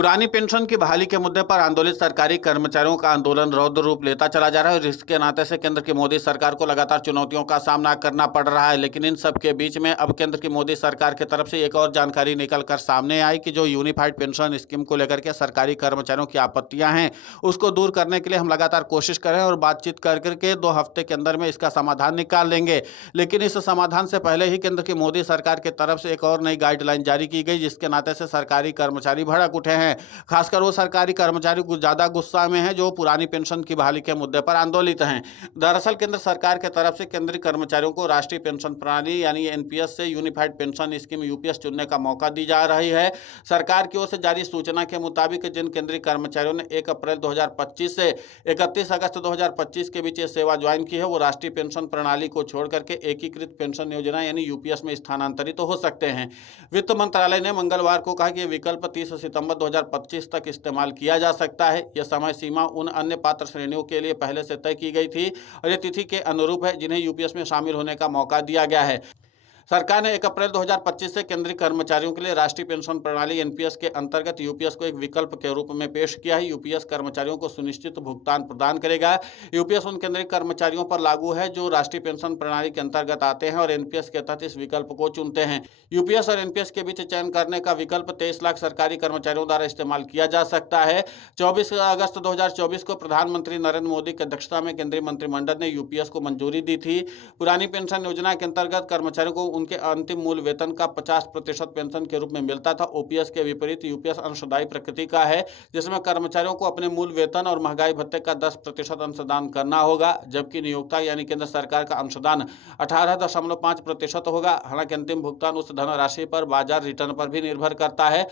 पुरानी पेंशन की बहाली के मुद्दे पर आंदोलित सरकारी कर्मचारियों का आंदोलन रौद्र रूप लेता चला जा रहा है और इसके नाते से केंद्र की मोदी सरकार को लगातार चुनौतियों का सामना करना पड़ रहा है। लेकिन इन सब के बीच में अब केंद्र की मोदी सरकार की तरफ से एक और जानकारी निकल कर सामने आई कि जो यूनिफाइड पेंशन स्कीम को लेकर के सरकारी कर्मचारियों की आपत्तियां हैं, उसको दूर करने के लिए हम लगातार कोशिश कर रहे हैं और बातचीत कर करके 2 हफ्ते के अंदर में इसका समाधान निकाल लेंगे। लेकिन इस समाधान से पहले ही केंद्र की मोदी सरकार की तरफ से एक और नई गाइडलाइन जारी की गई, जिसके नाते से सरकारी कर्मचारी भड़क उठे हैं। खासकर वो सरकारी कर्मचारी कुछ ज्यादा गुस्सा में हैं जो पुरानी पेंशन की बहाली के मुद्दे पर आंदोलित हैं। दरअसल केंद्र सरकार की तरफ से केंद्रीय कर्मचारियों को राष्ट्रीय पेंशन प्रणाली यानी एनपीएस से यूनिफाइड पेंशन स्कीम यूपीएस चुनने का मौका दी जा रही है। सरकार की ओर से जारी सूचना के मुताबिक जिन केंद्रीय कर्मचारियों ने 1 अप्रैल 2025 से 31 अगस्त 2025 के बीच ये सेवा ज्वाइन की है, वो राष्ट्रीय पेंशन प्रणाली को छोड़ करके एकीकृत पेंशन योजना यानी यूपीएस में स्थानांतरित तो हो सकते हैं। वित्त मंत्रालय ने मंगलवार को कहा कि यह विकल्प 30 सितंबर 2025 तक इस्तेमाल किया जा सकता है। यह समय सीमा उन अन्य पात्र श्रेणियों के लिए पहले से तय की गई थी और यह तिथि के अनुरूप है जिन्हें यूपीएस में शामिल होने का मौका दिया गया है। सरकार ने 1 अप्रैल 2025 से केंद्रीय कर्मचारियों के लिए राष्ट्रीय पेंशन प्रणाली एनपीएस के अंतर्गत यूपीएस को एक विकल्प के रूप में पेश किया है। यूपीएस कर्मचारियों को सुनिश्चित भुगतान प्रदान करेगा। यूपीएस उन केंद्रीय कर्मचारियों पर लागू है जो राष्ट्रीय पेंशन प्रणाली के अंतर्गत आते हैं और एनपीएस के तहत इस विकल्प को चुनते हैं। यूपीएस और एनपीएस के बीच चयन करने का विकल्प 23 लाख सरकारी कर्मचारियों द्वारा इस्तेमाल किया जा सकता है। 24 अगस्त 2024 को प्रधानमंत्री नरेंद्र मोदी की अध्यक्षता में केंद्रीय मंत्रिमंडल ने यूपीएस को मंजूरी दी थी। पुरानी पेंशन योजना के अंतर्गत कर्मचारियों को उनके अंतिम मूल वेतन का 50% पेंशन के रूप में मिलता था। ओपीएस के विपरीत यूपीएस अंशदायी प्रकृति का है, जिसमें कर्मचारियों को अपने मूल वेतन और महंगाई भत्ते का 10% अंशदान करना होगा, जबकि नियोक्ता यानी केंद्र सरकार का अंशदान 18.5% होगा। हालांकि अंतिम भुगतान उस धनराशि पर बाजार रिटर्न पर भी निर्भर करता है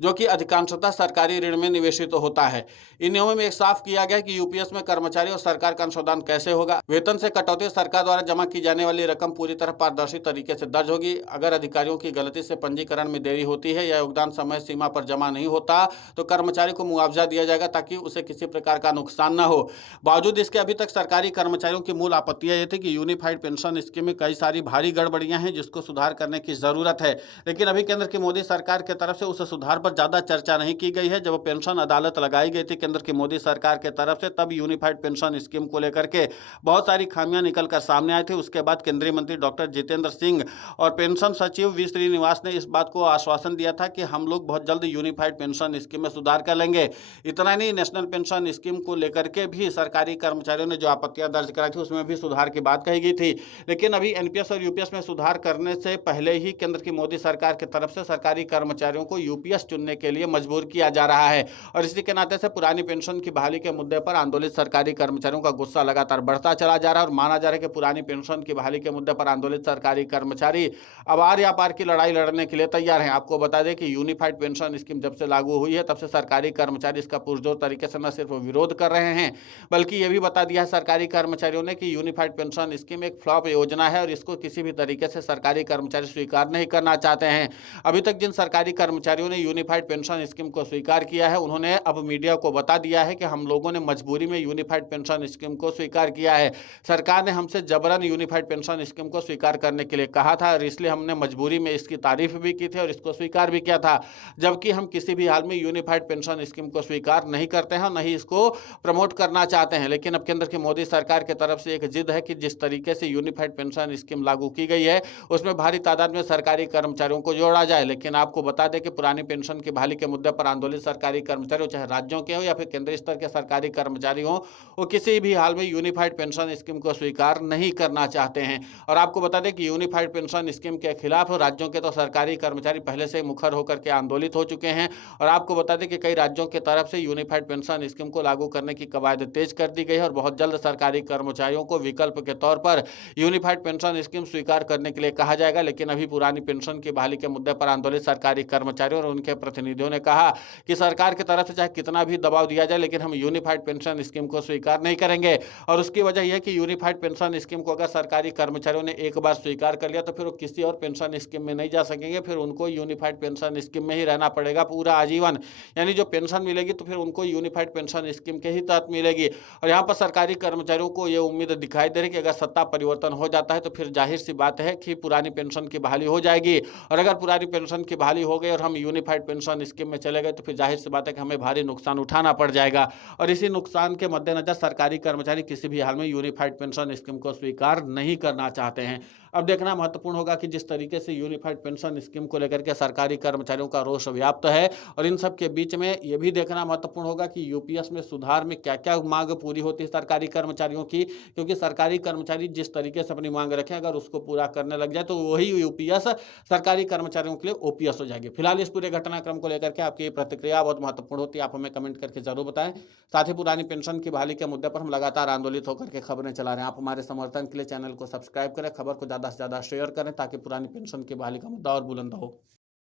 जो कि अधिकांशतः सरकारी ऋण में निवेशित होता है। इन नियमों में एक साफ किया गया कि यूपीएस में कर्मचारी और सरकार का अंशदान कैसे होगा। वेतन से कटौती सरकार द्वारा जमा की जाने वाली रकम पूरी तरह पारदर्शी तरीके से दर्ज होगी। अगर अधिकारियों की गलती से पंजीकरण में देरी होती है या योगदान समय सीमा पर जमा नहीं होता तो कर्मचारी को मुआवजा दिया जाएगा ताकि उसे किसी प्रकार का नुकसान न हो। बावजूद इसके अभी तक सरकारी कर्मचारियों की मूल आपत्तियां ये थी कि यूनिफाइड पेंशन स्कीम में कई सारी भारी गड़बड़ियां हैं जिसको सुधार करने की जरूरत है। लेकिन अभी केंद्र की मोदी सरकार की तरफ से उस सुधार पर ज्यादा चर्चा नहीं की गई है। जब पेंशन अदालत लगाई गई थी केंद्र की मोदी सरकार के तरफ से, तब यूनिफाइड पेंशन स्कीम को लेकर के बहुत सारी खामियां निकल कर सामने आई थी। उसके बाद केंद्रीय मंत्री डॉक्टर जितेंद्र सिंह और पेंशन सचिव वी श्रीनिवास ने इस बात को आश्वासन दिया था कि हम लोग बहुत जल्द यूनिफाइड पेंशन स्कीम में सुधार कर लेंगे। इतना नहीं, नेशनल पेंशन स्कीम को लेकर के भी सरकारी कर्मचारियों ने जो आपत्तियां दर्ज कराई थी उसमें भी सुधार की बात कही गई थी। लेकिन अभी एनपीएस और यूपीएस में सुधार करने से पहले ही केंद्र की मोदी सरकार की तरफ से सरकारी कर्मचारियों को यूपीएस चुनने के लिए मजबूर किया जा रहा है और इसी के नाते से पुरानी पेंशन की बहाली के मुद्दे पर आंदोलित सरकारी कर्मचारियों का गुस्सा लगातार बढ़ता चला जा रहा है और माना जा रहा है कि पुरानी पेंशन की बहाली के मुद्दे पर आंदोलित सरकारी कर्मचारी अब आर या पार की लड़ाई लड़ने के लिए तैयार हैं। आपको बता दें कि यूनिफाइड पेंशन स्कीम जब से लागू हुई है तब से सरकारी कर्मचारी इसका पुरजोर तरीके से न सिर्फ विरोध कर रहे हैं बल्कि यह भी बता दिया है सरकारी कर्मचारियों ने कि यूनिफाइड पेंशन स्कीम एक फ्लॉप योजना है और इसको किसी भी तरीके से सरकारी कर्मचारी स्वीकार नहीं करना चाहते हैं। अभी तक जिन सरकारी कर्मचारियों ने यूनिफाइड पेंशन स्कीम को स्वीकार किया है उन्होंने अब मीडिया को बता दिया है कि हम लोगों ने मजबूरी में यूनिफाइड पेंशन स्कीम को स्वीकार किया है। सरकार ने हमसे जबरन यूनिफाइड पेंशन स्कीम को स्वीकार करने के लिए कहा था और इसलिए हमने मजबूरी में इसकी तारीफ भी की थी और इसको स्वीकार भी किया था, जबकि हम किसी भी हाल में यूनिफाइड पेंशन स्कीम को स्वीकार नहीं करते हैं और नहीं इसको प्रमोट करना चाहते हैं। लेकिन अब केंद्र की मोदी सरकार की तरफ से एक जिद है कि जिस तरीके से यूनिफाइड पेंशन स्कीम लागू की गई है उसमें भारी तादाद में सरकारी कर्मचारियों को जोड़ा जाए। लेकिन आपको बता दें कि पुरानी पेंशन की बहाली के मुद्दे पर आंदोलित सरकारी कर्मचारी चाहे राज्यों के हो या फिर केंद्रीय स्तर के सरकारी कर्मचारी हो, वो किसी भी हाल में यूनिफाइड पेंशन स्कीम को स्वीकार नहीं करना चाहते हैं। और आपको बता दें कि यूनिफाइड पेंशन स्कीम के खिलाफ राज्यों के तो सरकारी कर्मचारी पहले से मुखर होकर के आंदोलित हो चुके हैं और आपको बता दें कि कई राज्यों की तरफ से यूनिफाइड पेंशन स्कीम को लागू करने की कवायद तेज कर दी गई है और बहुत जल्द सरकारी कर्मचारियों को विकल्प के तौर पर यूनिफाइड पेंशन स्कीम स्वीकार करने के लिए कहा जाएगा। लेकिन अभी पुरानी पेंशन की बहाली के मुद्दे पर आंदोलित सरकारी कर्मचारियों और उनके प्रतिनिधियों ने कहा कि सरकार की तरफ से चाहे कितना भी दबाव दिया जाए लेकिन हम यूनिफाइड पेंशन स्कीम को स्वीकार नहीं करेंगे। और उसकी वजह यह कि यूनिफाइड पेंशन स्कीम को अगर सरकारी कर्मचारियों ने एक बार स्वीकार कर लिया तो फिर वो किसी और पेंशन स्कीम में नहीं जा सकेंगे, फिर उनको यूनिफाइड पेंशन स्कीम में ही रहना पड़ेगा पूरा आजीवन। यानी जो पेंशन मिलेगी तो फिर उनको यूनिफाइड पेंशन स्कीम के ही तहत मिलेगी। और यहाँ पर सरकारी कर्मचारियों को ये उम्मीद दिखाई दे रही है कि अगर सत्ता परिवर्तन हो जाता है तो फिर जाहिर सी बात है कि पुरानी पेंशन की बहाली हो जाएगी और अगर पुरानी पेंशन की बहाली हो गई और हम यूनिफाइड पेंशन स्कीम में चले गए तो फिर जाहिर सी बात है कि हमें भारी नुकसान उठाना पड़ जाएगा। और इसी नुकसान के मद्देनजर सरकारी कर्मचारी किसी भी हाल में यूनिफाइड पेंशन स्कीम को स्वीकार नहीं करना चाहते हैं। अब देखना महत्वपूर्ण होगा कि जिस तरीके से यूनिफाइड पेंशन स्कीम को लेकर के सरकारी कर्मचारियों का रोष व्याप्त है, और इन सब के बीच में ये भी देखना महत्वपूर्ण होगा कि यूपीएस में सुधार में क्या-क्या मांग पूरी होती है सरकारी कर्मचारियों की, क्योंकि सरकारी कर्मचारी जिस तरीके से अपनी मांग रखें अगर उसको पूरा करने लग जाए तो वही यूपीएस सरकारी कर्मचारियों के लिए ओपीएस हो जाएगी। फिलहाल इस पूरे घटनाक्रम को लेकर के आपकी प्रतिक्रिया बहुत महत्वपूर्ण होती है, आप हमें कमेंट करके जरूर बताएं। साथ ही पुरानी पेंशन की बहाली के मुद्दे पर हम लगातार आंदोलित होकर के खबरें चला रहे हैं। आप हमारे समर्थन के लिए चैनल को सब्सक्राइब करें, खबर को ज़्यादा से ज़्यादा शेयर करें ताकि पुरानी पेंशन की बहाली का मुद्दा और बुलंद हो।